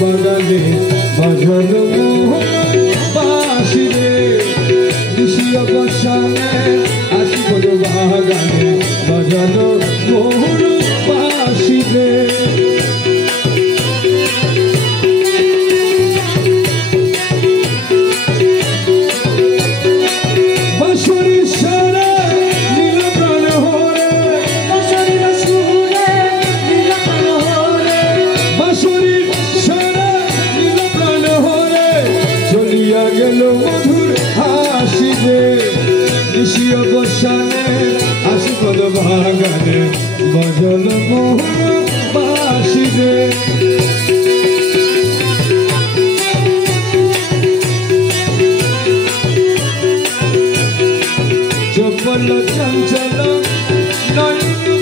বাগানে বাজানো বাঁশি রে নিশিয়া বসানে আসি বলো বাগানে বাজানো মোহন বাঁশি রে গেলো মধুর হাসি রে নিশিয়া বসানে আসি বলো বাগানে বাজানো মোহন বাঁশি রে চপল চঞ্চল বন্ধু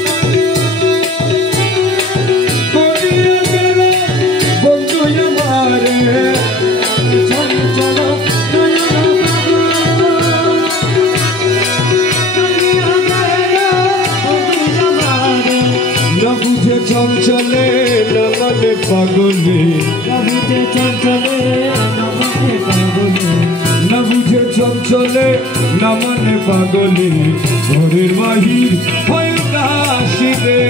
আমারে চঞ্চলে নামনে পাগলে বুঝে চঞ্চলে না বুঝে চঞ্চলে নামনে পাগলে ঘরের বাহির হয় কাশি রে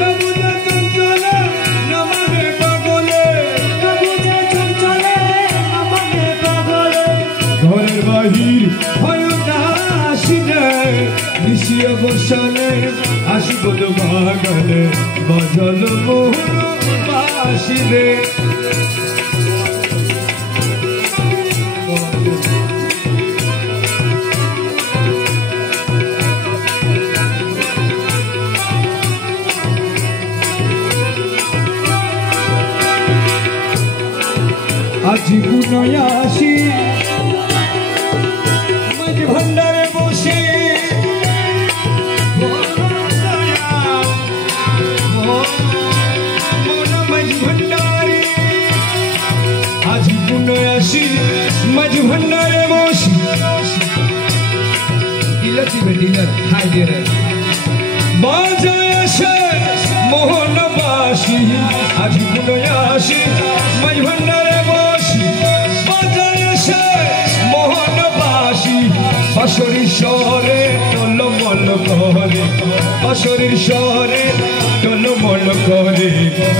না বুঝে চঞ্চলে নামনে পাগলে না বুঝে চঞ্চলে নামনে পাগলে ঘরের বাহির হয় কাশি রে নিশিয়া বসানে আসি বলো বাগানে বাজানো মোহন বাঁশি রে আজি গুণয় আসি মাঝ ভান্ডারে বসে আজি গুণয় আসি মাঝ ভান্ডারে বসে ডিলার হাই দিয়ে বাজায় আসে মোহন বাঁশি আজি গুণয় আসি মাঝ ভান্ডারে বসি বাজায় আসে মোহন বাঁশি বাঁশরির স্বরে টলমল করে বাঁশরির স্বরে টলমল করে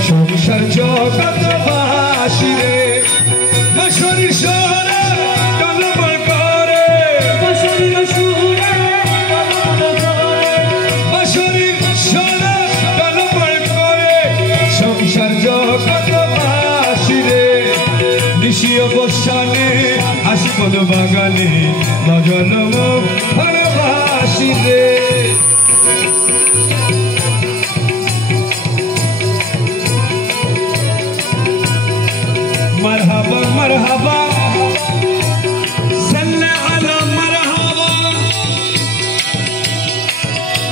সংসার জগৎ বাঁশি রে বাঁশরির স্বরে টলমল করে বাঁশরির সুরে বাঁশরির স্বরে টলমল করে সংসার জগৎ বাঁশি রে নিশিয়া বসানে আসি বলো বাগানে বাজানো মোহন বাঁশি রে मरहबा मरहबा सल्ले अला मरहबा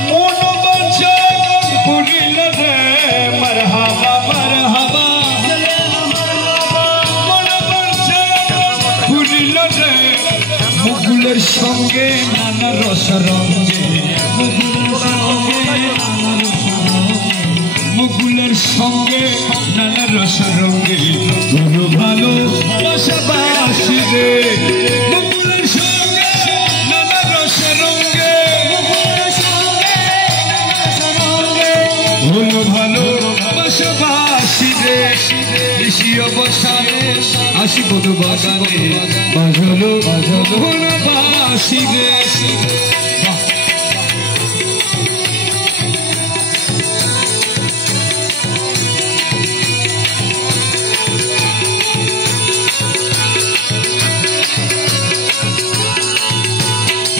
मोनो बच्चा पूरी लगे मरहबा मरहबा मोनो बच्चा पूरी लगे मुगुलेर संगे नाना रस रंगे मुगुलेर संगे नाना रस रंगे गुरु भालो बाशी रे मुगुलेर संगे नाना रस रंगे गुरु भालो बाशी रे निशिया बसाने आशी बधु बागाने बाजालो मोहन बाँशि रे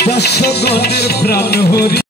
দাসগণের প্রাণ হরি।